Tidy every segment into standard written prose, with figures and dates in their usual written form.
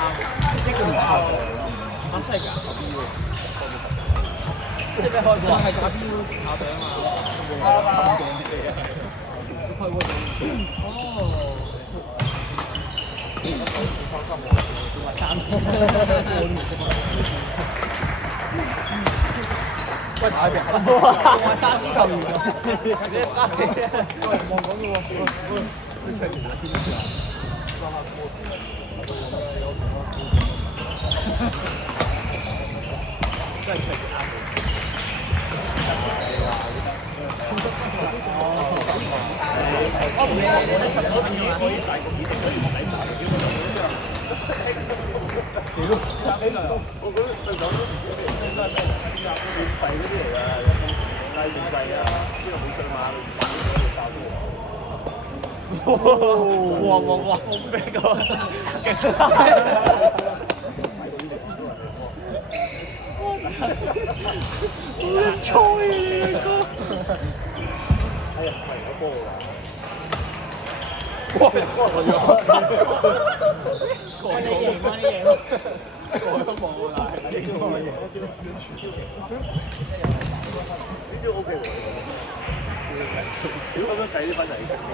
呢個唔係學啊，真係㗎，即係咩開過？係打標校隊啊嘛，開過哦。喂，太平哇！3球完咗，直接加你啫！喂，望講嘅喎，最長完啦，天啊！真係過時啦，有時我笑。真係啱嘅。我唔理我哋10分鐘可以大局已成，可以睇埋嘅，屌！我覺得對手都唔知咩，應該係咩？免費嗰啲嚟㗎，計免費啊，呢度冇稅碼，哇！好咩㗎？勁！好彩啊！哎呀，係個波㗎！哇！我你贏啊！你贏！我都冇啦，係呢個我贏，我知道自己超勁。呢啲 OK 喎，屌咁樣計啲分就係咁嘅。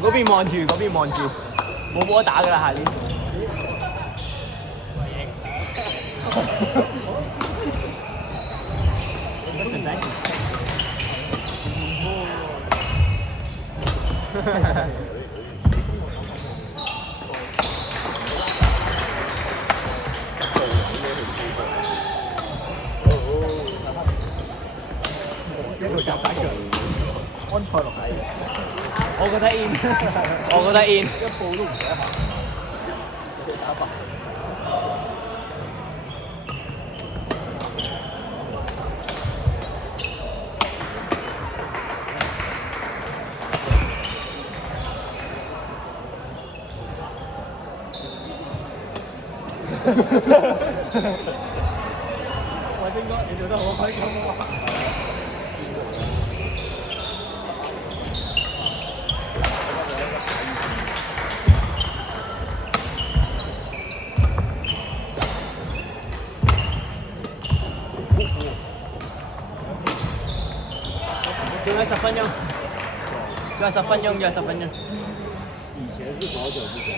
嗰邊望住，嗰邊望住，冇波打㗎啦，下年。安塞落嚟，我覺得 in， 我覺得 in， 一步都唔使行，打白。喂，晶哥，你做得好，可以咁啊！仲有10分鐘，仲有10分鐘，仲有10分鐘。以前是多久之前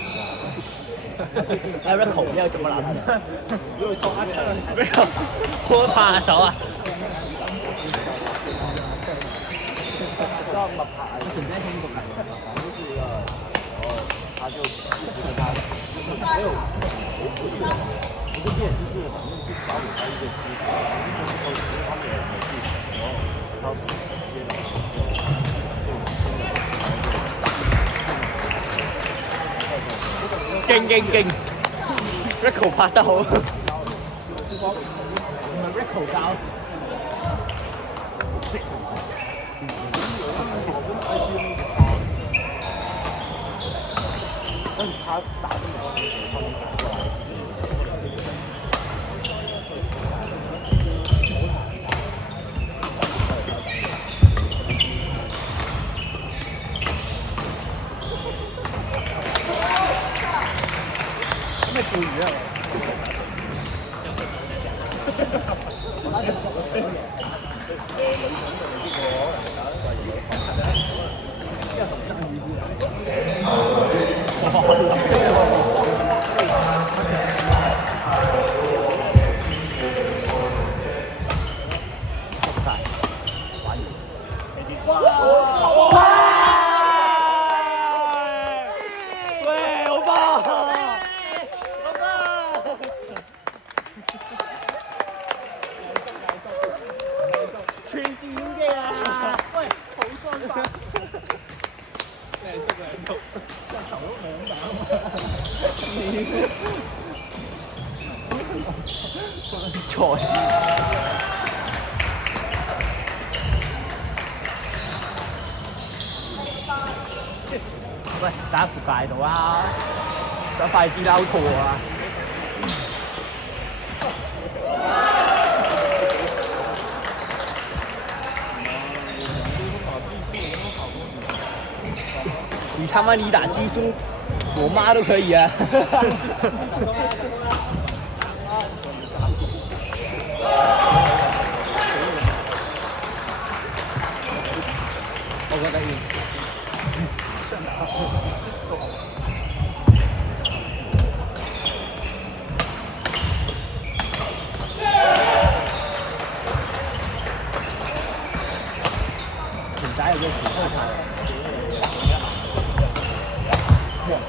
？Rico 呢個做乜撚嘅？Rico 拖拍手啊！知道什麼牌？準備聽過牌，就是一個，然後他就一直跟他學，就是沒有，不是練，就是反正就教給他一個知識，反正就是收錢，因為他們也沒自己，然後他是接的，就新的東西，然後就。勁！Rico 拍得好，唔係 Rico 教。但是他打這麼高的時候，他能轉過來是什麼？咩釣魚啊？喂，打副界度啊！打快啲撈錯啊！你他妈你打技术，我妈都可以啊！我覺得要。有個前後排，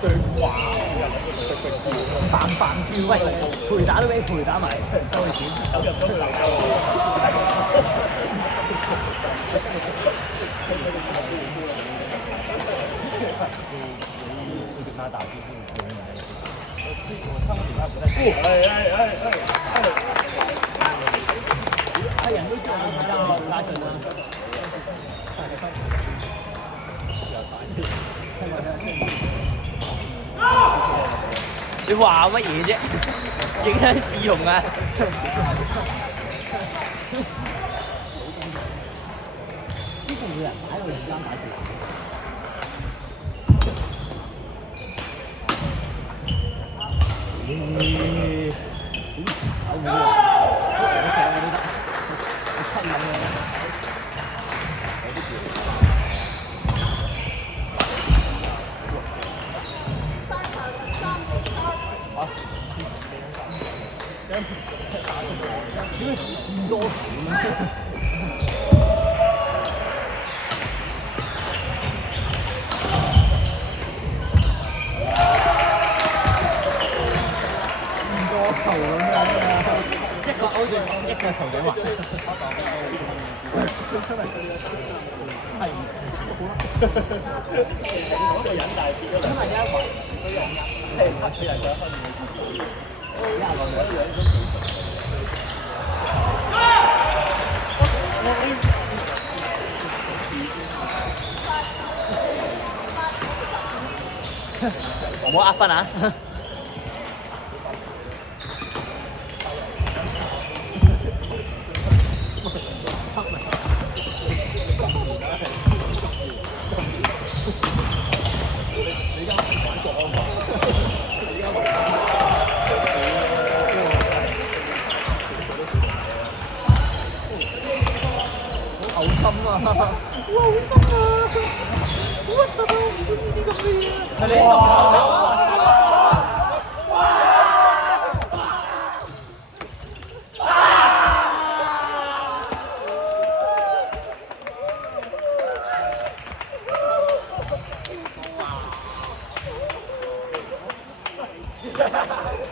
對話扮跳喂，陪打都俾陪打埋，收佢錢，走入咗佢樓下。第一次跟他打就是别人的事，我上个礼拜不在。他演都叫我比較拉準啦。你話乜嘢啫？影響市容啊！呢個會有人擺到人間擺住。好唔好啊？我親你啊！因為見多錢球咁樣啊！一個歐戰一個球隊話，係支持好啦。個人大啲啦，因為一圍個人係黑人嘅分嘅，廿個人。唔好呃分啊！好深啊！哇，好深啊！好核突啊！唔中意啲咁嘅嘢啊！係你咁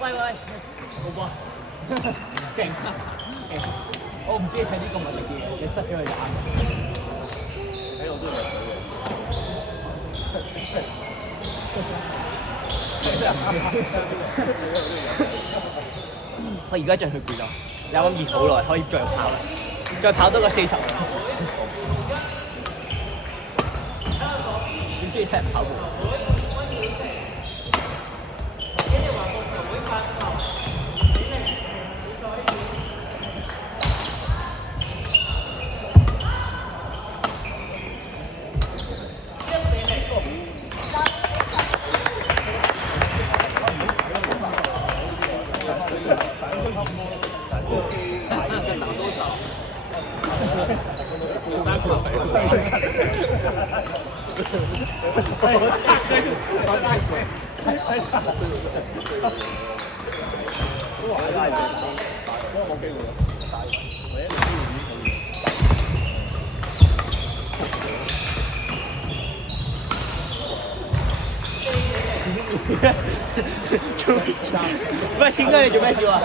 喂，好波，勁啊！我唔知你睇呢個物力嘅嘢，你塞咗佢眼。睇我都係我而家進去攰咗，有咁熱好耐，可以再跑啦，再跑多個40。點中意睇人跑步？喂，錢哥你做咩笑啊？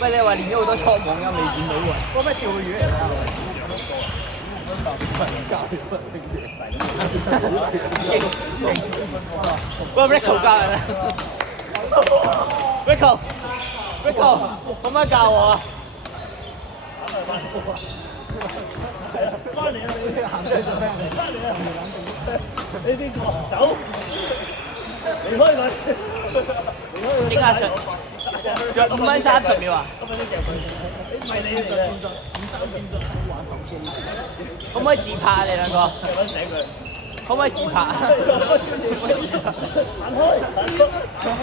喂，你話練咗好多錯網音未見到喎？嗰咩釣魚嚟㗎？喂 ，Rico 教人啊 ！Rico，可唔可以教我啊？翻嚟啊！你行咗做咩？翻嚟啊！你邊個？走！離開佢！離開佢！應該上仲5分30秒啊！咁樣夾佢，唔係你嚟嘅，變咗玩手機。可唔可以自拍啊？你兩個？揾醒佢。可唔可以自拍啊？行開！行開！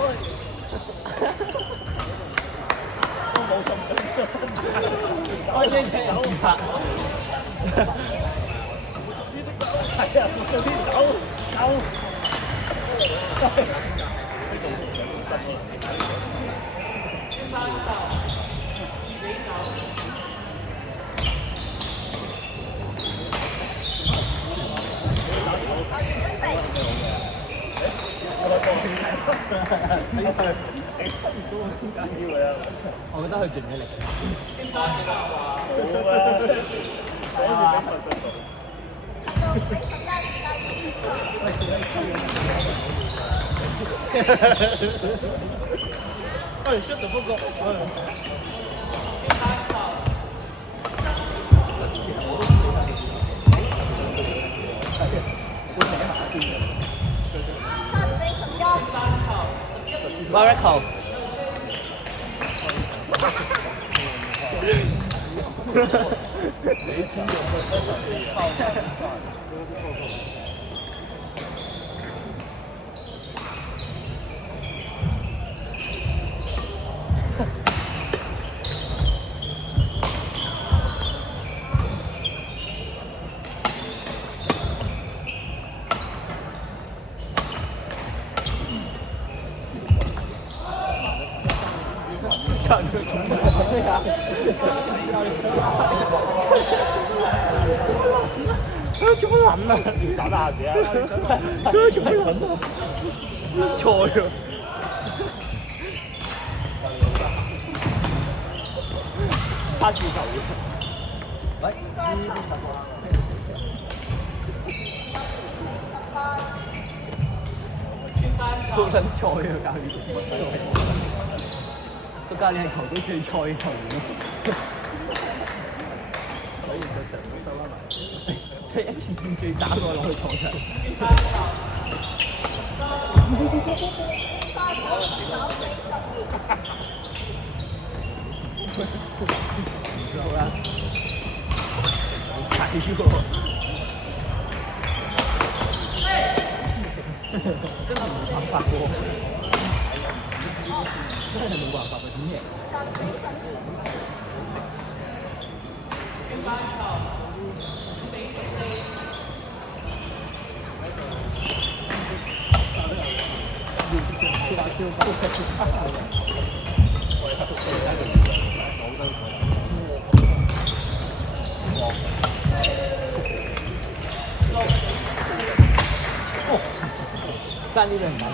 都冇心想。我中意聽人自拍。係啊，做啲走走。我覺得佢盡咗力。哎，出到嗰個，Miracle。没听懂会多少次？看着对呀。做乜諗啊？少打打下先啊！做乜諗啊？錯咗。差少球嘅。喂，好撚菜啊！教練，個教練係球隊最菜嘅球員咯。佢一次見最打過落去球場。好啦，睇喎。真係冇辦法喎，真係冇辦法嘅，點贏？爭呢兩唔到。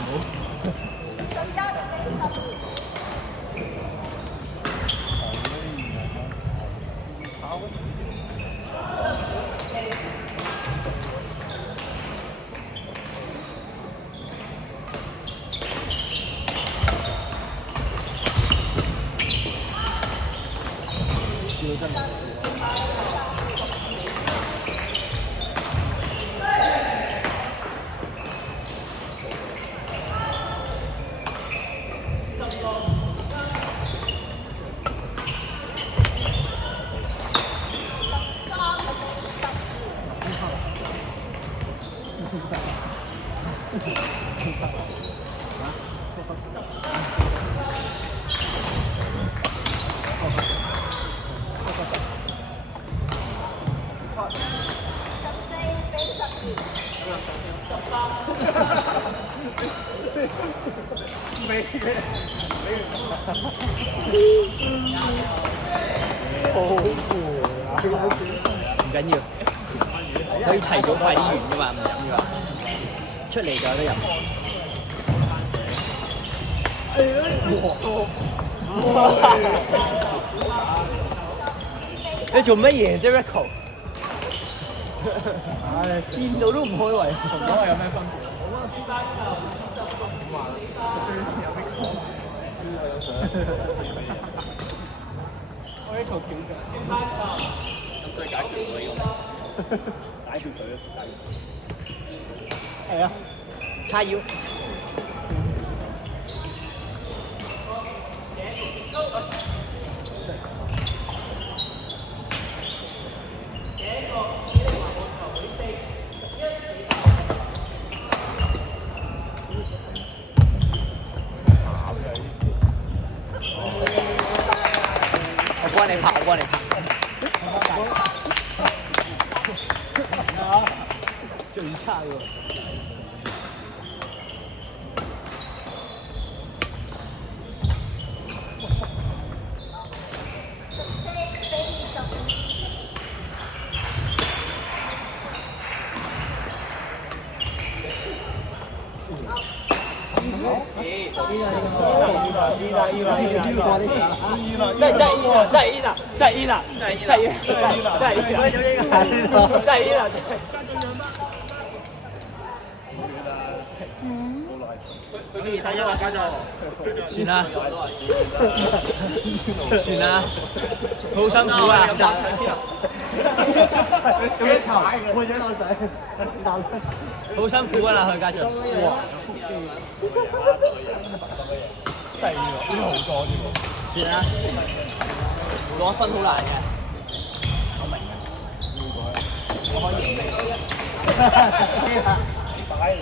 唔緊要，可以提早快啲完㗎嘛，唔飲㗎嘛，出嚟就有得飲。你做乜嘢啫 ，Rico？ 見到都唔開胃，同嗰個有咩分別？我呢套叫嘅，咁所以解決唔到呢個。打住佢，打住佢。係啊，叉腰。我幫你拍，我幫你拍。最差喎！算啦，算啦，好辛苦啊！好辛苦啊啦，佢家長。真係呢個好多啲喎。算啦，攞分好難嘅。我明嘅，我可以明。擺你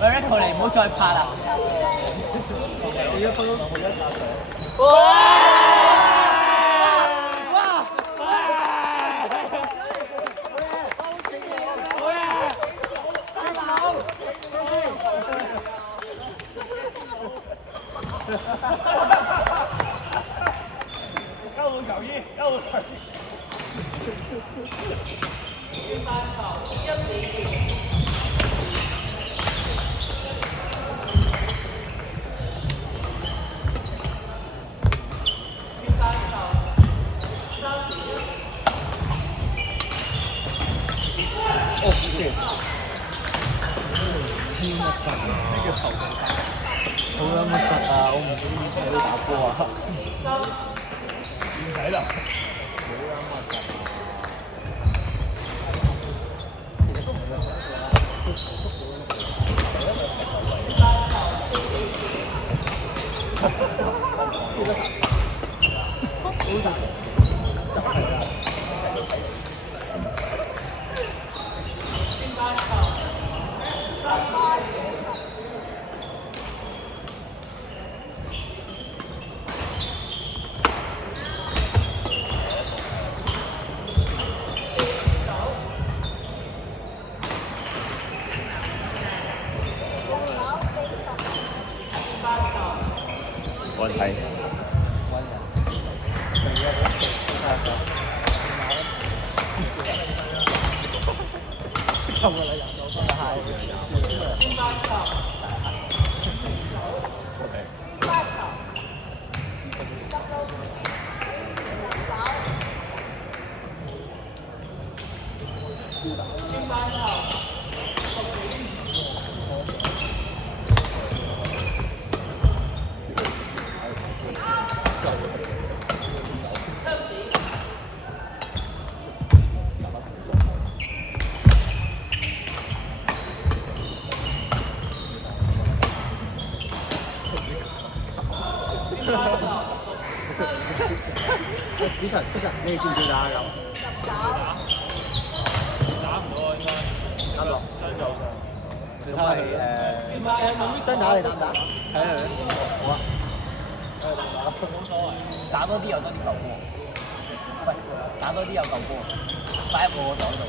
喂 ，Rico 你唔好再拍啦。好撚核突啊！我唔想以前去打波啊。唔使啦。冇人睇。扣個禮人就真係。子晨，你哋知唔知打咁？打唔到啊，應該。打唔落。雙手上。你睇下佢真打你打唔打？睇下佢。好啊。冇所謂。打多啲有多啲球波。喂，打多啲有球波，擺入我個袋度。